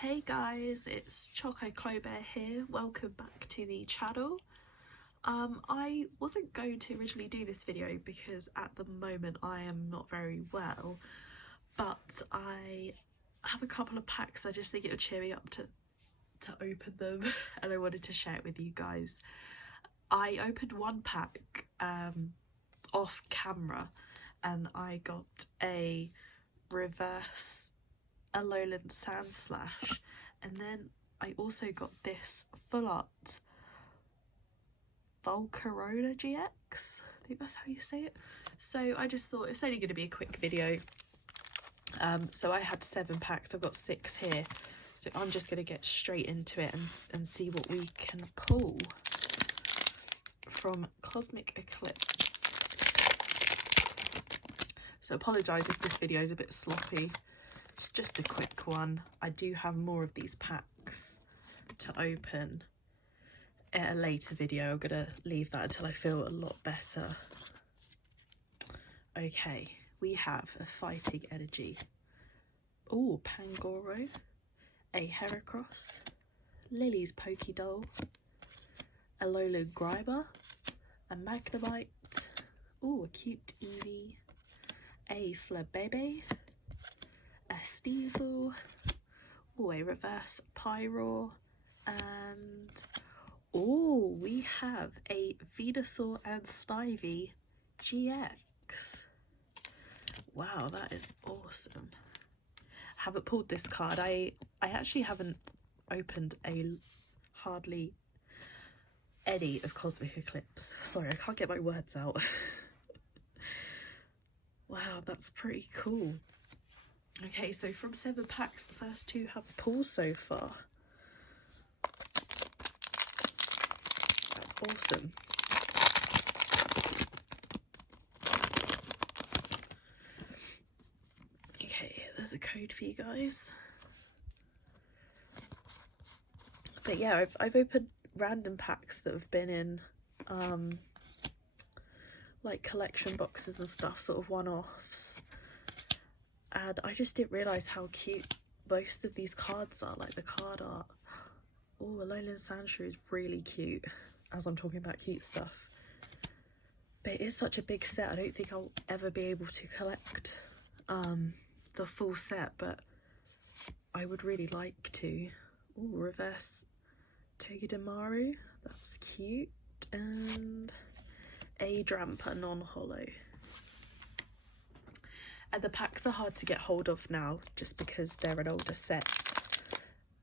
Hey guys, it's Choco Clobear here. Welcome back to the channel. I wasn't going to originally do this video because at the moment I am not very well, but I have a couple of packs. I just think it would cheer me up to open them and I wanted to share it with you guys. I opened one pack off camera and I got a reverse Alolan Sand Slash, and then I also got this full art Volcarona GX, I think that's how you say it. So I just thought it's only going to be a quick video. So I had 7 packs, I've got 6 here, so I'm just going to get straight into it and see what we can pull from Cosmic Eclipse. So apologise if this video is a bit sloppy. It's just a quick one. I do have more of these packs to open at a later video. I'm gonna leave that until I feel a lot better. Okay, we have a Fighting Energy. Oh, Pangoro, a Heracross, Lily's Pokédoll, a Alolan Grimer, a Magnemite, oh, a cute Eevee, a Flabébé, a Sneasel, oh, a reverse Pyroar, and oh, we have a Venusaur and Snivy GX. Wow, that is awesome. Haven't pulled this card. I actually haven't opened hardly any of Cosmic Eclipse. Sorry, I can't get my words out. Wow, that's pretty cool. Okay, so from 7 packs, the first 2 have pulled so far. That's awesome. Okay, there's a code for you guys. But yeah, I've opened random packs that have been in like collection boxes and stuff, sort of one-offs. And I just didn't realise how cute most of these cards are, like the card art. Oh, Alolan Sandshrew is really cute, as I'm talking about cute stuff. But it is such a big set, I don't think I'll ever be able to collect the full set, but I would really like to. Oh, reverse Togedemaru, that's cute. And a Drampa non-holo. And the packs are hard to get hold of now just because they're an older set.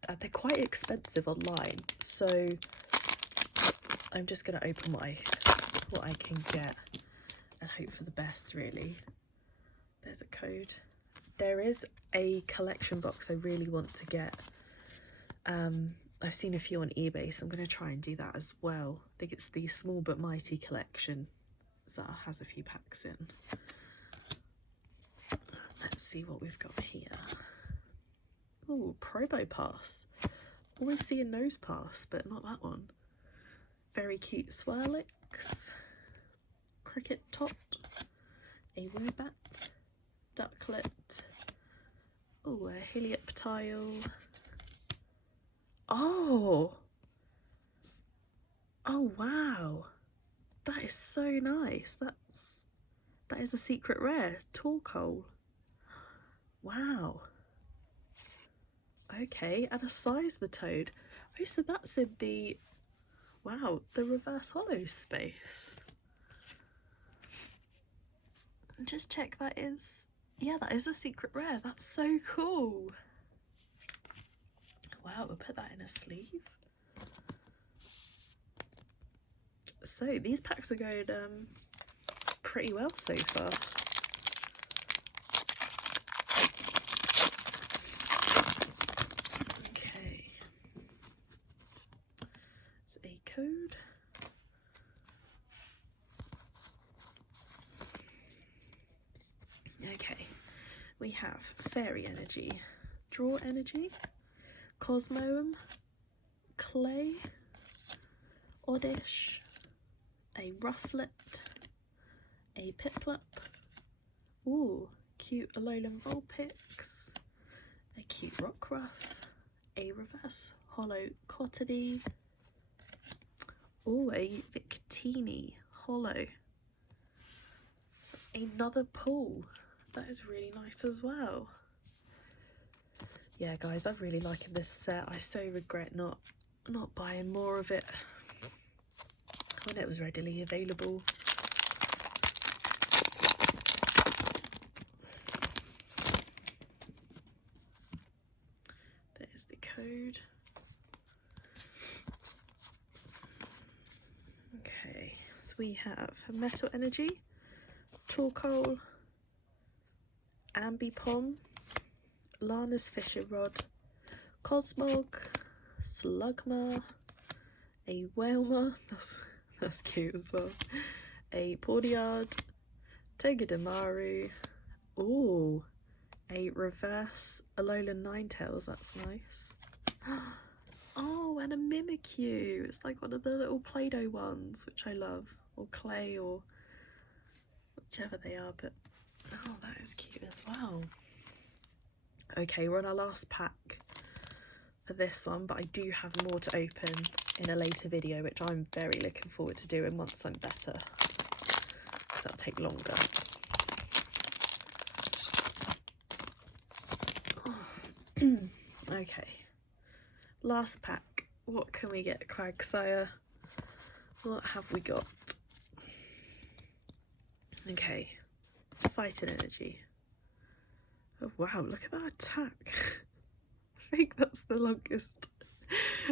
They're quite expensive online, so I'm just going to open what I can get and hope for the best, really. There's a code. There is a collection box I really want to get. I've seen a few on eBay, so I'm going to try and do that as well. I think it's the Small But Mighty collection that has a few packs in. Let's see what we've got here. Oh, Probopass. Always seeing Nose Pass, but not that one. Very cute Swirlix. Cricket Tot. A Woobat. Ducklet. Oh, a Helioptile. Oh! Oh, wow. That is so nice. That is a secret rare. Torkoal. Wow. Okay, and a Seismitoad. Oh, so that's in the, wow, the reverse holo space. And just check, that is, yeah, that is a secret rare. That's so cool. Wow, we'll put that in a sleeve. So these packs are going pretty well so far. Okay, so a code. Okay, we have Fairy Energy, Draw Energy, Cosmoem, Clay, Oddish, a Rufflet, a Piplup, ooh, cute Alolan Vulpix, a cute Rockruff, a reverse hollow cottony. Oh, a Victini hollow. So that's another pull. That is really nice as well. Yeah, guys, I'm really liking this set. I so regret not buying more of it when it was readily available. There's the code. Okay, so we have Metal Energy, Torkoal, Ambipom, Lana's Fissure Rod, Cosmog, Slugma, a Whalmer, that's cute as well, a Pawniard, Togedemaru, ooh, a reverse Alolan Ninetales, that's nice. Oh, and a Mimikyu. It's like one of the little Play-Doh ones, which I love, or clay, or whichever they are, but oh, that is cute as well. Okay, we're on our last pack for this one, but I do have more to open in a later video, which I'm very looking forward to doing once I'm better, because that'll take longer. Okay, last pack. What can we get, Quagsire? What have we got? Okay, Fighting Energy. Oh wow, look at that attack. I think that's the longest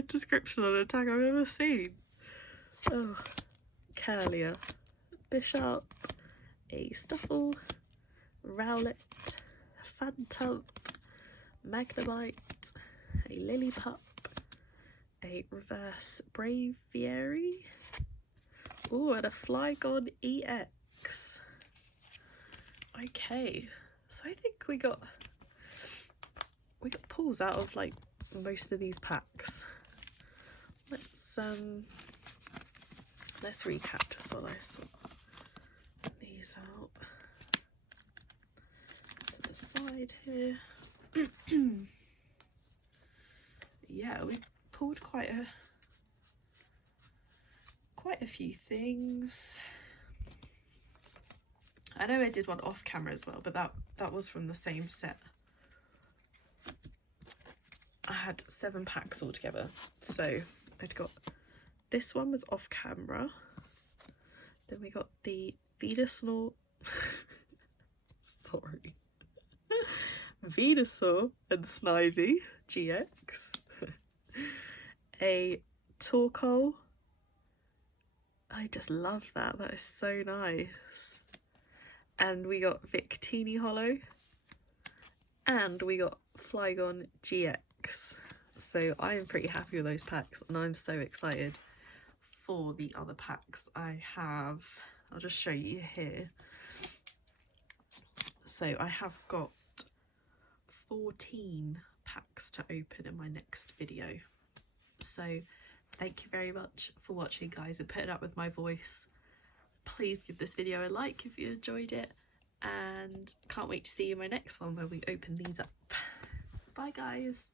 description on an attack I've ever seen. Oh, Curlier, Bishop, a Stuffle, Rowlet, Phantump, Magnemite, a Lillipup, a reverse Braviary, oh, and a Flygon EX. Okay, so I think we got pulls out of like most of these packs. Let's recap just while I sort these out. To the side here. Yeah, we pulled quite a few things. I know I did one off camera as well, but that was from the same set. I had 7 packs altogether, so I'd got this one was off camera. Then we got the Venusaur, sorry, Venusaur and Snivy GX, a Torkoal. I just love that. That is so nice. And we got Victini Hollow, and we got Flygon GX. So I am pretty happy with those packs, and I'm so excited for the other packs I have. I'll just show you here. So I have got 14 packs to open in my next video. So thank you very much for watching, guys, and putting up with my voice. Please give this video a like if you enjoyed it, and can't wait to see you in my next one where we open these up. Bye, guys.